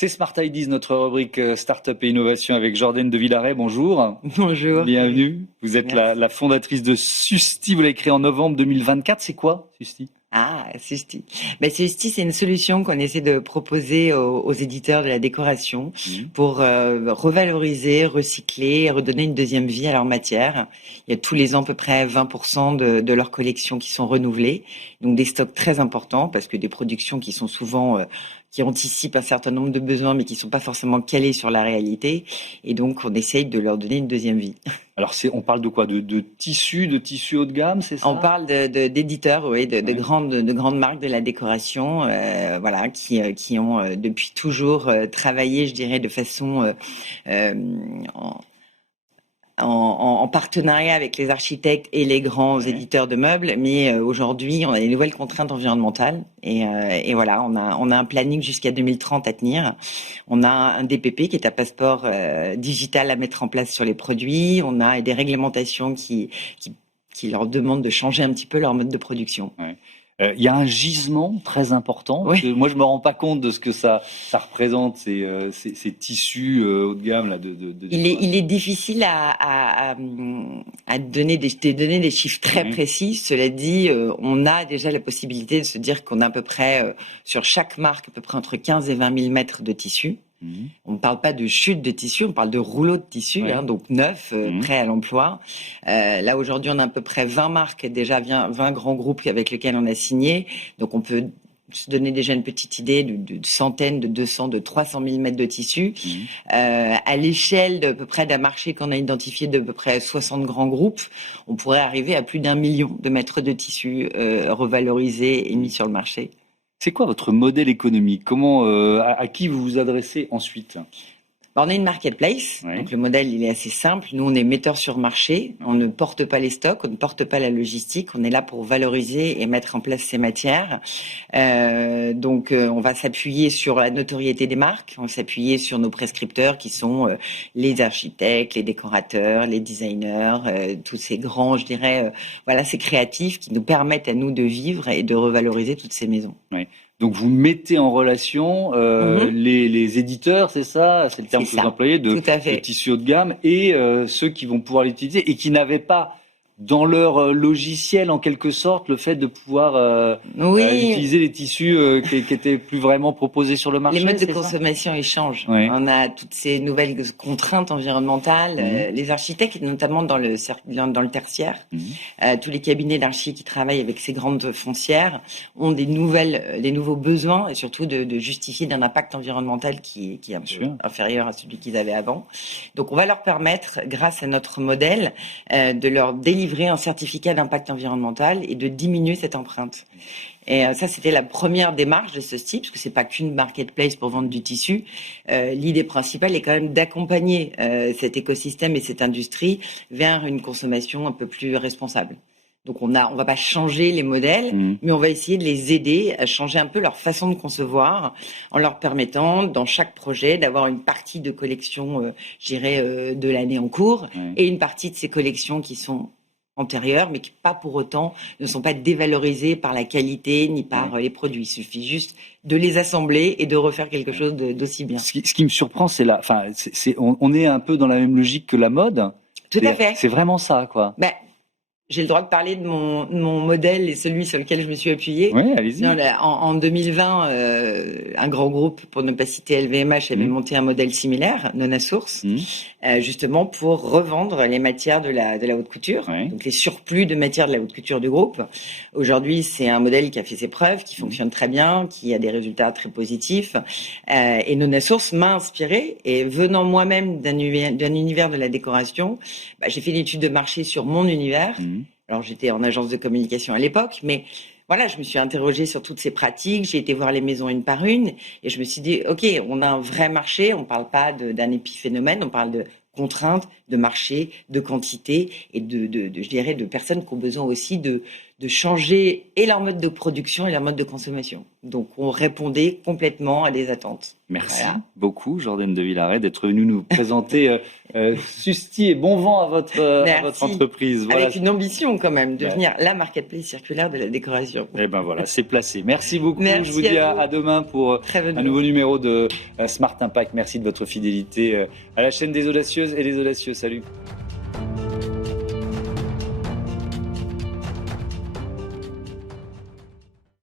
C'est Smart Ideas, notre rubrique Startup et Innovation avec Jordan de Villaret. Bonjour. Bonjour. Bienvenue. Vous êtes la fondatrice de Susti. Vous l'avez créé en novembre 2024. C'est quoi, Susti ? Susti. Susti, c'est une solution qu'on essaie de proposer aux éditeurs de la décoration pour revaloriser, recycler et redonner une deuxième vie à leur matière. Il y a tous les ans à peu près 20% de leurs collections qui sont renouvelées. Donc des stocks très importants parce que des productions qui sont souvent qui anticipent un certain nombre de besoins mais qui sont pas forcément calés sur la réalité. Et donc on essaye de leur donner une deuxième vie. Alors on parle de quoi ? De tissus haut de gamme, c'est ça ? On parle d'éditeurs, oui, de grandes marques de la décoration, qui ont depuis toujours travaillé, je dirais, de façon en partenariat avec les architectes et les grands éditeurs de meubles, mais aujourd'hui on a des nouvelles contraintes environnementales et voilà, on a un planning jusqu'à 2030 à tenir. On a un DPP qui est un passeport digital à mettre en place sur les produits. On a des réglementations qui leur demandent de changer un petit peu leur mode de production. Ouais. Il y a un gisement très important. Oui. Moi, je me rends pas compte de ce que ça représente, ces tissus haut de gamme là. Il est difficile à donner des chiffres très précis. Cela dit, on a déjà la possibilité de se dire qu'on a à peu près sur chaque marque à peu près entre 15 et 20 000 mètres de tissu. On ne parle pas de chute de tissu, on parle de rouleau de tissu, donc neuf, prêt à l'emploi. Là, aujourd'hui, on a à peu près 20 marques, déjà 20 grands groupes avec lesquels on a signé. Donc, on peut se donner déjà une petite idée de centaines, de 200, de 300 000 mètres de tissu. À l'échelle d'à peu près d'un marché qu'on a identifié de peu près 60 grands groupes, on pourrait arriver à plus d'1 million de mètres de tissu revalorisés et mis sur le marché. C'est quoi votre modèle économique ? Comment, à qui vous vous adressez ensuite ? On a une marketplace, donc le modèle il est assez simple. Nous on est metteur sur marché, on ne porte pas les stocks, on ne porte pas la logistique, on est là pour valoriser et mettre en place ces matières. Donc on va s'appuyer sur la notoriété des marques, on va s'appuyer sur nos prescripteurs qui sont les architectes, les décorateurs, les designers, tous ces grands, je dirais, ces créatifs qui nous permettent à nous de vivre et de revaloriser toutes ces maisons. Ouais. Donc vous mettez en relation les éditeurs, c'est ça ? C'est le terme que vous employez, de tissus haut de gamme, et ceux qui vont pouvoir l'utiliser et qui n'avaient pas dans leur logiciel, en quelque sorte, le fait de pouvoir utiliser les tissus qui étaient plus vraiment proposés sur le marché. Les modes de consommation ils changent. On a toutes ces nouvelles contraintes environnementales. Les architectes, notamment dans le tertiaire, tous les cabinets d'archi qui travaillent avec ces grandes foncières ont des nouveaux besoins et surtout de justifier d'un impact environnemental qui est un peu inférieur à celui qu'ils avaient avant. Donc on va leur permettre, grâce à notre modèle, de leur délivrer un certificat d'impact environnemental et de diminuer cette empreinte. Et ça, c'était la première démarche de ce type, parce que c'est pas qu'une marketplace pour vendre du tissu. L'idée principale est quand même d'accompagner cet écosystème et cette industrie vers une consommation un peu plus responsable. Donc on va pas changer les modèles, mais on va essayer de les aider à changer un peu leur façon de concevoir, en leur permettant dans chaque projet d'avoir une partie de collection, de l'année en cours, et une partie de ces collections qui sont antérieures, mais qui pas pour autant ne sont pas dévalorisées par la qualité ni par les produits. Il suffit juste de les assembler et de refaire quelque chose d'aussi bien. Ce qui me surprend, on est un peu dans la même logique que la mode. Tout à fait. C'est vraiment ça, quoi. J'ai le droit de parler de mon modèle et celui sur lequel je me suis appuyée. Oui, allez-y. En 2020, un grand groupe, pour ne pas citer LVMH, avait monté un modèle similaire, Nona Source, justement pour revendre les matières de la haute couture, donc les surplus de matières de la haute couture du groupe. Aujourd'hui, c'est un modèle qui a fait ses preuves, qui fonctionne très bien, qui a des résultats très positifs. Et Nona Source m'a inspirée, et venant moi-même d'un univers de la décoration, j'ai fait une étude de marché sur mon univers. Alors, j'étais en agence de communication à l'époque, mais voilà, je me suis interrogée sur toutes ces pratiques. J'ai été voir les maisons une par une et je me suis dit, OK, on a un vrai marché. On ne parle pas d'un épiphénomène, on parle de contraintes, de marché, de quantité et de personnes qui ont besoin aussi de changer et leur mode de production et leur mode de consommation. Donc, on répondait complètement à des attentes. Merci beaucoup, Jordan de Villaret, d'être venu nous présenter Susti et bon vent à votre entreprise. Voilà. Avec une ambition quand même, devenir la marketplace circulaire de la décoration. Et ben voilà, c'est placé. Merci beaucoup. Je vous dis à demain pour un nouveau numéro de Smart Impact. Merci de votre fidélité à la chaîne des audacieuses et des audacieux. Salut.